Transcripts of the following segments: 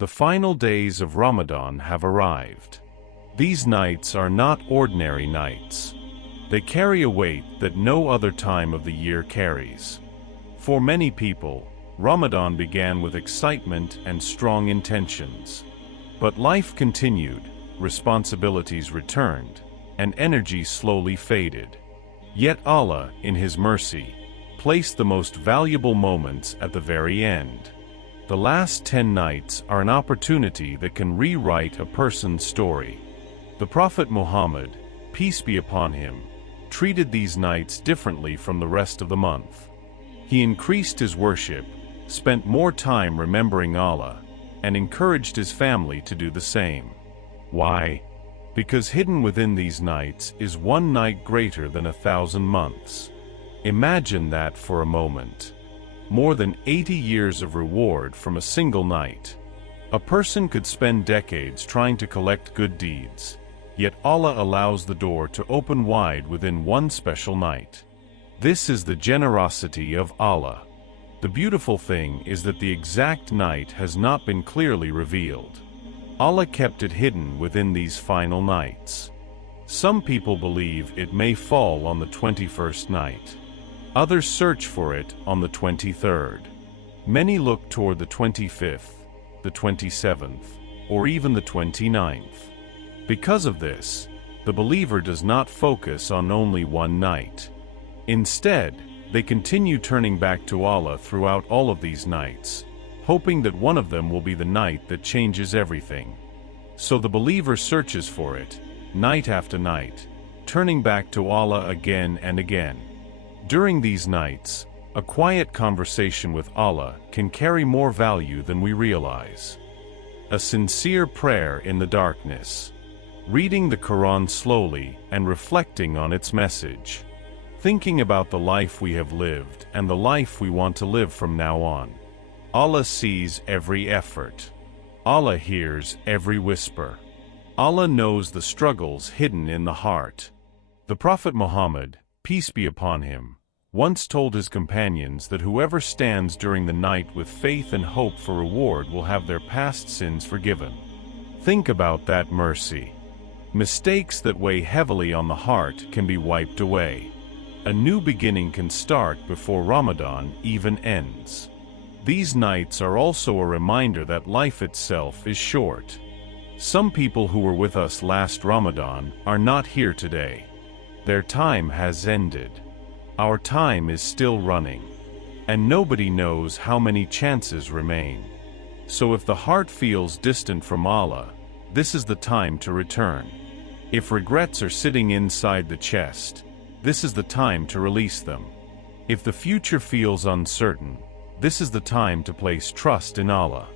The final days of Ramadan have arrived. These nights are not ordinary nights. They carry a weight that no other time of the year carries. For many people, Ramadan began with excitement and strong intentions. But life continued, responsibilities returned, and energy slowly faded. Yet Allah, in His mercy, placed the most valuable moments at the very end. The last 10 nights are an opportunity that can rewrite a person's story. The Prophet Muhammad, peace be upon him, treated these nights differently from the rest of the month. He increased his worship, spent more time remembering Allah, and encouraged his family to do the same. Why? Because hidden within these nights is one night greater than 1,000 months. Imagine that for a moment. More than 80 years of reward from a single night. A person could spend decades trying to collect good deeds, yet Allah allows the door to open wide within one special night. This is the generosity of Allah. The beautiful thing is that the exact night has not been clearly revealed. Allah kept it hidden within these final nights. Some people believe it may fall on the 21st night. Others search for it on the 23rd. Many look toward the 25th, the 27th, or even the 29th. Because of this, the believer does not focus on only one night. Instead, they continue turning back to Allah throughout all of these nights, hoping that one of them will be the night that changes everything. So the believer searches for it, night after night, turning back to Allah again and again. During these nights, a quiet conversation with Allah can carry more value than we realize. A sincere prayer in the darkness. Reading the Quran slowly and reflecting on its message. Thinking about the life we have lived and the life we want to live from now on. Allah sees every effort. Allah hears every whisper. Allah knows the struggles hidden in the heart. The Prophet Muhammad, peace be upon him, once told his companions that whoever stands during the night with faith and hope for reward will have their past sins forgiven. Think about that mercy. Mistakes that weigh heavily on the heart can be wiped away. A new beginning can start before Ramadan even ends. These nights are also a reminder that life itself is short. Some people who were with us last Ramadan are not here today. Their time has ended. Our time is still running. And nobody knows how many chances remain. So if the heart feels distant from Allah, this is the time to return. If regrets are sitting inside the chest, this is the time to release them. If the future feels uncertain, this is the time to place trust in Allah.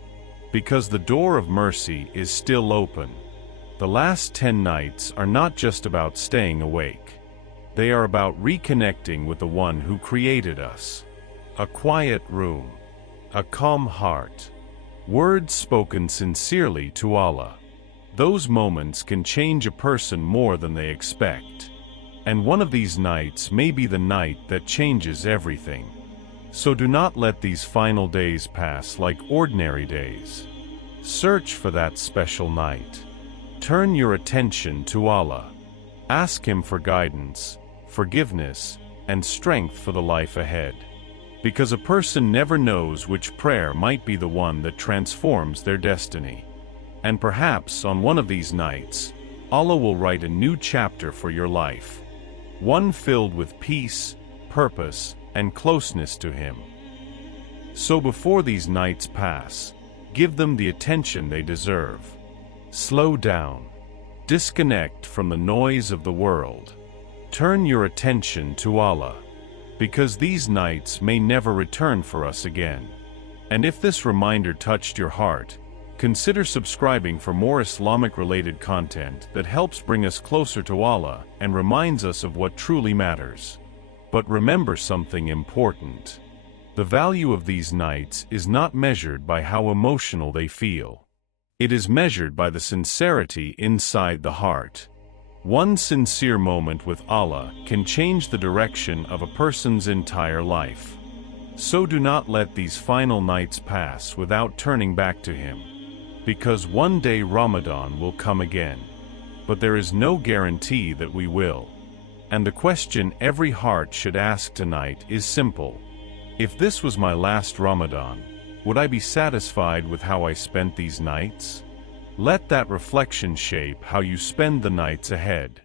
Because the door of mercy is still open. The last 10 nights are not just about staying awake. They are about reconnecting with the one who created us. A quiet room. A calm heart. Words spoken sincerely to Allah. Those moments can change a person more than they expect. And one of these nights may be the night that changes everything. So do not let these final days pass like ordinary days. Search for that special night. Turn your attention to Allah. Ask Him for guidance, forgiveness, and strength for the life ahead. Because a person never knows which prayer might be the one that transforms their destiny. And perhaps on one of these nights, Allah will write a new chapter for your life. One filled with peace, purpose, and closeness to Him. So before these nights pass, give them the attention they deserve. Slow down. Disconnect from the noise of the world. Turn your attention to Allah. Because these nights may never return for us again. And if this reminder touched your heart, consider subscribing for more Islamic-related content that helps bring us closer to Allah and reminds us of what truly matters. But remember something important. The value of these nights is not measured by how emotional they feel. It is measured by the sincerity inside the heart. One sincere moment with Allah can change the direction of a person's entire life. So do not let these final nights pass without turning back to Him. because one day Ramadan will come again. But there is no guarantee that we will. And the question every heart should ask tonight is simple. If this was my last Ramadan, would I be satisfied with how I spent these nights? Let that reflection shape how you spend the nights ahead.